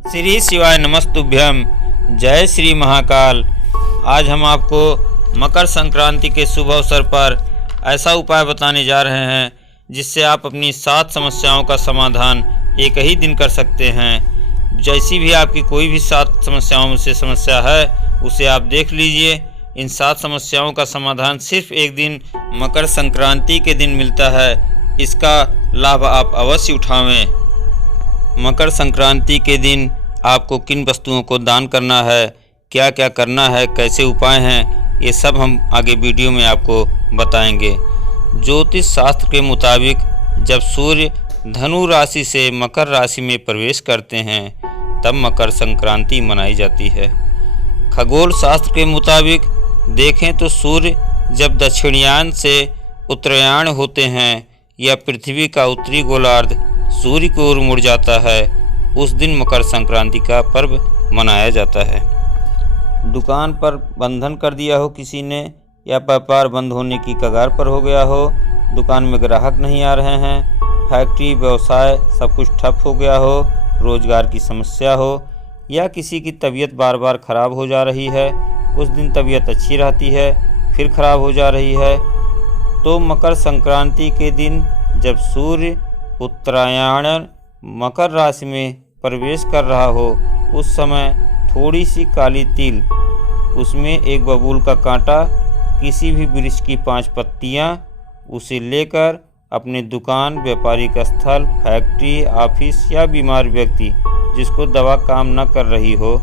श्री शिवाय नमस्तुभ्यम। जय श्री महाकाल। आज हम आपको मकर संक्रांति के शुभ अवसर पर ऐसा उपाय बताने जा रहे हैं जिससे आप अपनी 7 समस्याओं का समाधान एक ही दिन कर सकते हैं। जैसी भी आपकी कोई भी 7 समस्याओं में से समस्या है उसे आप देख लीजिए। इन 7 समस्याओं का समाधान सिर्फ एक दिन मकर संक्रांति के दिन मिलता है। इसका लाभ आप अवश्य उठावें। मकर संक्रांति के दिन आपको किन वस्तुओं को दान करना है, क्या क्या करना है, कैसे उपाय हैं, ये सब हम आगे वीडियो में आपको बताएंगे। ज्योतिष शास्त्र के मुताबिक जब सूर्य धनु राशि से मकर राशि में प्रवेश करते हैं तब मकर संक्रांति मनाई जाती है। खगोल शास्त्र के मुताबिक देखें तो सूर्य जब दक्षिणायन से उत्तरायण होते हैं या पृथ्वी का उत्तरी गोलार्ध सूर्य की ओर मुड़ जाता है, उस दिन मकर संक्रांति का पर्व मनाया जाता है। दुकान पर बंधन कर दिया हो किसी ने, या व्यापार बंद होने की कगार पर हो गया हो, दुकान में ग्राहक नहीं आ रहे हैं, फैक्ट्री व्यवसाय सब कुछ ठप हो गया हो, रोजगार की समस्या हो, या किसी की तबीयत बार बार खराब हो जा रही है, कुछ दिन तबीयत अच्छी रहती है फिर खराब हो जा रही है, तो मकर संक्रांति के दिन जब सूर्य उत्तरायण मकर राशि में प्रवेश कर रहा हो उस समय थोड़ी सी काली तिल, उसमें एक बबूल का कांटा, किसी भी वृक्ष की 5 पत्तियां, उसे लेकर अपने दुकान, व्यापारिक स्थल, फैक्ट्री, ऑफिस या बीमार व्यक्ति जिसको दवा काम न कर रही हो,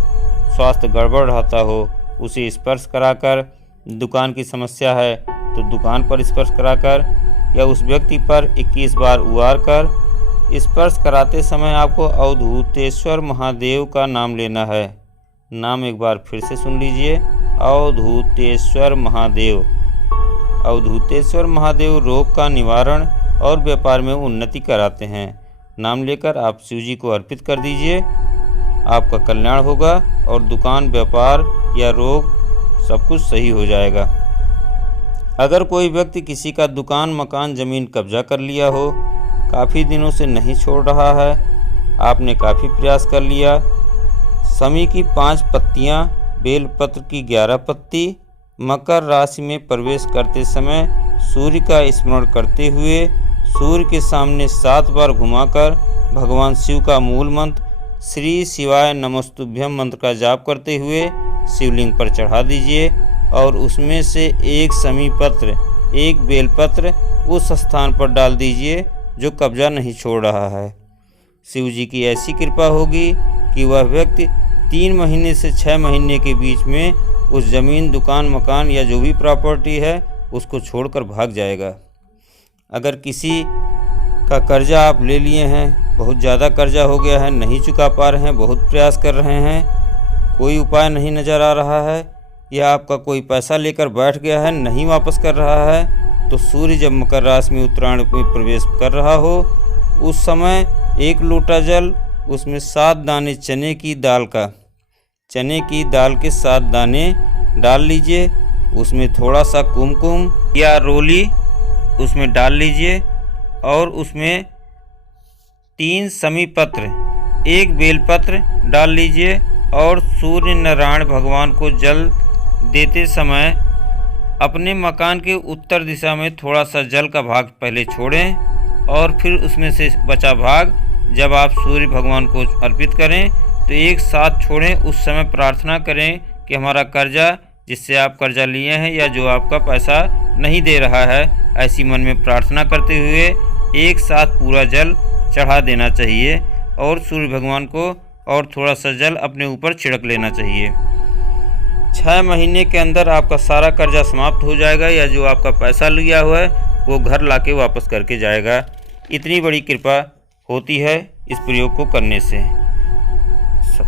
स्वास्थ्य गड़बड़ रहता हो, उसे स्पर्श कराकर, दुकान की समस्या है तो दुकान पर स्पर्श कराकर या उस व्यक्ति पर 21 बार उबार कर स्पर्श कराते समय आपको अवधूतेश्वर महादेव का नाम लेना है। नाम एक बार फिर से सुन लीजिए, अवधूतेश्वर महादेव। अवधूतेश्वर महादेव रोग का निवारण और व्यापार में उन्नति कराते हैं। नाम लेकर आप शिव जी को अर्पित कर दीजिए, आपका कल्याण होगा और दुकान, व्यापार या रोग सब कुछ सही हो जाएगा। अगर कोई व्यक्ति किसी का दुकान, मकान, ज़मीन कब्जा कर लिया हो, काफ़ी दिनों से नहीं छोड़ रहा है, आपने काफ़ी प्रयास कर लिया, शमी की 5 पत्तियां, बेलपत्र की 11 पत्ती, मकर राशि में प्रवेश करते समय सूर्य का स्मरण करते हुए सूर्य के सामने 7 बार घुमाकर भगवान शिव का मूल मंत्र श्री शिवाय नमस्तुभ्यम मंत्र का जाप करते हुए शिवलिंग पर चढ़ा दीजिए और उसमें से एक शमी पत्र, एक बेलपत्र उस स्थान पर डाल दीजिए जो कब्जा नहीं छोड़ रहा है। शिव जी की ऐसी कृपा होगी कि वह व्यक्ति 3 महीने से 6 महीने के बीच में उस ज़मीन, दुकान, मकान या जो भी प्रॉपर्टी है उसको छोड़कर भाग जाएगा। अगर किसी का कर्जा आप ले लिए हैं, बहुत ज़्यादा कर्जा हो गया है, नहीं चुका पा रहे हैं, बहुत प्रयास कर रहे हैं, कोई उपाय नहीं नज़र आ रहा है, या आपका कोई पैसा लेकर बैठ गया है, नहीं वापस कर रहा है, तो सूर्य जब मकर राशि में उत्तरायण में प्रवेश कर रहा हो उस समय 1 लोटा जल, उसमें 7 दाने चने की दाल के 7 दाने डाल लीजिए, उसमें थोड़ा सा कुमकुम या रोली उसमें डाल लीजिए और उसमें 3 शमी पत्र, 1 बेलपत्र डाल लीजिए और सूर्य नारायण भगवान को जल देते समय अपने मकान के उत्तर दिशा में थोड़ा सा जल का भाग पहले छोड़ें और फिर उसमें से बचा भाग जब आप सूर्य भगवान को अर्पित करें तो एक साथ छोड़ें। उस समय प्रार्थना करें कि हमारा कर्जा, जिससे आप कर्जा लिए हैं या जो आपका पैसा नहीं दे रहा है, ऐसी मन में प्रार्थना करते हुए एक साथ पूरा जल चढ़ा देना चाहिए और सूर्य भगवान को और थोड़ा सा जल अपने ऊपर छिड़क लेना चाहिए। 6 महीने के अंदर आपका सारा कर्जा समाप्त हो जाएगा या जो आपका पैसा लिया हुआ है वो घर लाके वापस करके जाएगा। इतनी बड़ी कृपा होती है इस प्रयोग को करने से।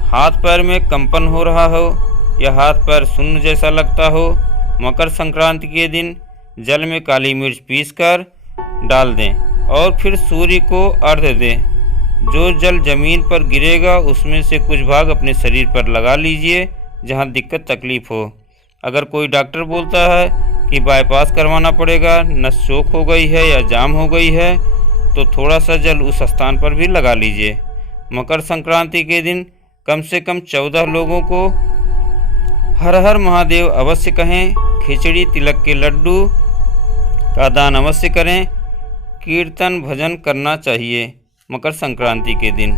हाथ पैर में कंपन हो रहा हो या हाथ पैर शून्य जैसा लगता हो, मकर संक्रांति के दिन जल में काली मिर्च पीसकर डाल दें और फिर सूर्य को अर्घ्य दें। जो जल जमीन पर गिरेगा उसमें से कुछ भाग अपने शरीर पर लगा लीजिए जहां दिक्कत तकलीफ हो। अगर कोई डॉक्टर बोलता है कि बाईपास करवाना पड़ेगा, नस चौक हो गई है या जाम हो गई है, तो थोड़ा सा जल उस स्थान पर भी लगा लीजिए। मकर संक्रांति के दिन कम से कम 14 लोगों को हर हर महादेव अवश्य कहें। खिचड़ी तिलक के लड्डू का दान अवश्य करें। कीर्तन भजन करना चाहिए मकर संक्रांति के दिन।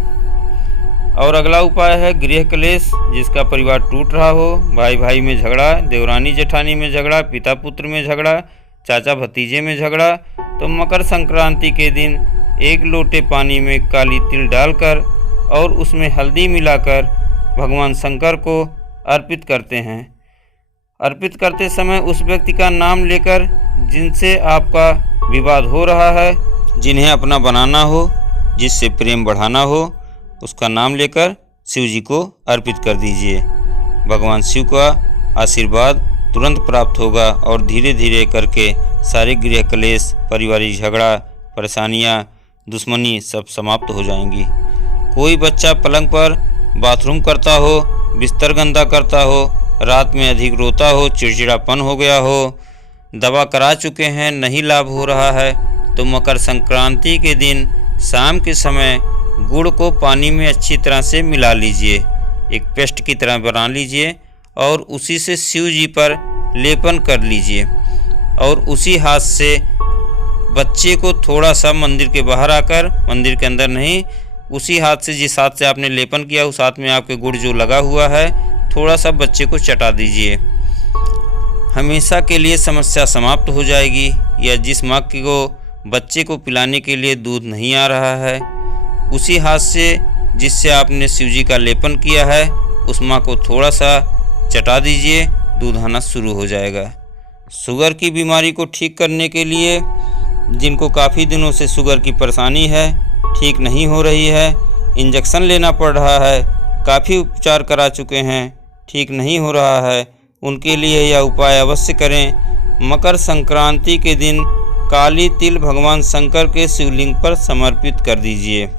और अगला उपाय है गृह क्लेश, जिसका परिवार टूट रहा हो, भाई भाई में झगड़ा, देवरानी जेठानी में झगड़ा, पिता पुत्र में झगड़ा, चाचा भतीजे में झगड़ा, तो मकर संक्रांति के दिन 1 लोटे पानी में काली तिल डालकर और उसमें हल्दी मिलाकर भगवान शंकर को अर्पित करते हैं। अर्पित करते समय उस व्यक्ति का नाम लेकर जिनसे आपका विवाद हो रहा है, जिन्हें अपना बनाना हो, जिससे प्रेम बढ़ाना हो, उसका नाम लेकर शिव जी को अर्पित कर दीजिए। भगवान शिव का आशीर्वाद तुरंत प्राप्त होगा और धीरे धीरे करके सारे गृह क्लेश, पारिवारिक झगड़ा, परेशानियां, दुश्मनी सब समाप्त हो जाएंगी। कोई बच्चा पलंग पर बाथरूम करता हो, बिस्तर गंदा करता हो, रात में अधिक रोता हो, चिड़चिड़ापन हो गया हो, दवा करा चुके हैं, नहीं लाभ हो रहा है, तो मकर संक्रांति के दिन शाम के समय गुड़ को पानी में अच्छी तरह से मिला लीजिए, एक पेस्ट की तरह बना लीजिए और उसी से शिव जी पर लेपन कर लीजिए। और उसी हाथ से बच्चे को थोड़ा सा मंदिर के बाहर आकर, मंदिर के अंदर नहीं, उसी हाथ से जिस हाथ से आपने लेपन किया उस हाथ में आपके गुड़ जो लगा हुआ है थोड़ा सा बच्चे को चटा दीजिए। हमेशा के लिए समस्या समाप्त हो जाएगी। या जिस माँ को बच्चे को पिलाने के लिए दूध नहीं आ रहा है, उसी हाथ से जिससे आपने शिव जी का लेपन किया है उस माँ को थोड़ा सा चटा दीजिए, दूध आना शुरू हो जाएगा। शुगर की बीमारी को ठीक करने के लिए जिनको काफ़ी दिनों से शुगर की परेशानी है, ठीक नहीं हो रही है, इंजेक्शन लेना पड़ रहा है, काफ़ी उपचार करा चुके हैं, ठीक नहीं हो रहा है, उनके लिए यह उपाय अवश्य करें। मकर संक्रांति के दिन काली तिल भगवान शंकर के शिवलिंग पर समर्पित कर दीजिए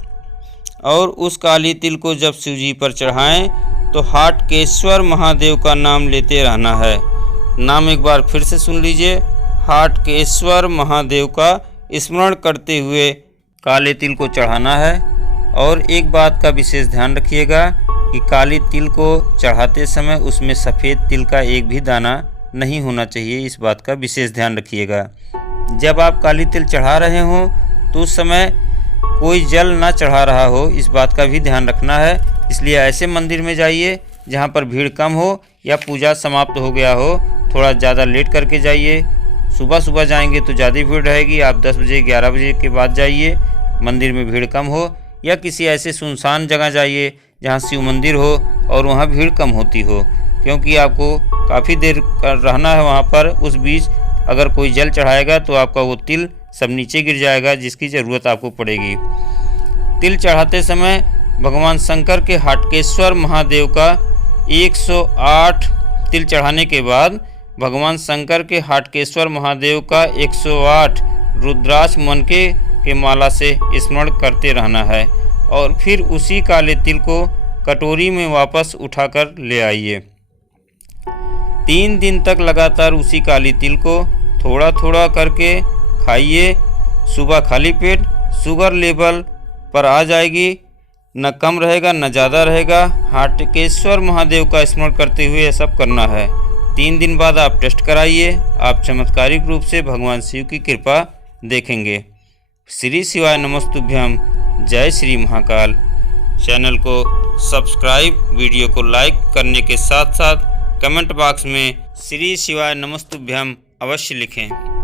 और उस काली तिल को जब शिव जी पर चढ़ाएं तो हाटकेश्वर महादेव का नाम लेते रहना है। नाम एक बार फिर से सुन लीजिए, हाटकेश्वर महादेव का स्मरण करते हुए काले तिल को चढ़ाना है। और एक बात का विशेष ध्यान रखिएगा कि काली तिल को चढ़ाते समय उसमें सफ़ेद तिल का एक भी दाना नहीं होना चाहिए, इस बात का विशेष ध्यान रखिएगा। जब आप काली तिल चढ़ा रहे हों तो उस समय कोई जल ना चढ़ा रहा हो, इस बात का भी ध्यान रखना है। इसलिए ऐसे मंदिर में जाइए जहाँ पर भीड़ कम हो या पूजा समाप्त हो गया हो, थोड़ा ज़्यादा लेट करके जाइए। सुबह सुबह जाएंगे तो ज़्यादा भीड़ रहेगी, आप 10 बजे 11 बजे के बाद जाइए, मंदिर में भीड़ कम हो। या किसी ऐसे सुनसान जगह जाइए जहाँ शिव मंदिर हो और वहाँ भीड़ कम होती हो, क्योंकि आपको काफ़ी देर रहना है वहाँ पर। उस बीच अगर कोई जल चढ़ाएगा तो आपका वो तिल सब नीचे गिर जाएगा, जिसकी ज़रूरत आपको पड़ेगी। तिल चढ़ाते समय भगवान शंकर के हाटकेश्वर महादेव का 108 तिल चढ़ाने के बाद भगवान शंकर के हाटकेश्वर महादेव का 108 रुद्राक्ष मनके के माला से स्मरण करते रहना है और फिर उसी काले तिल को कटोरी में वापस उठाकर ले आइए। 3 दिन तक लगातार उसी काली तिल को थोड़ा थोड़ा करके खाइए। सुबह खाली पेट शुगर लेवल पर आ जाएगी, न कम रहेगा न ज़्यादा रहेगा। हाटकेश्वर महादेव का स्मरण करते हुए यह सब करना है। 3 दिन बाद आप टेस्ट कराइए, आप चमत्कारिक रूप से भगवान शिव की कृपा देखेंगे। श्री शिवाय नमस्तुभ्यम। जय श्री महाकाल। चैनल को सब्सक्राइब, वीडियो को लाइक करने के साथ साथ कमेंट बॉक्स में श्री शिवाय नमस्तुभ्यम अवश्य लिखें।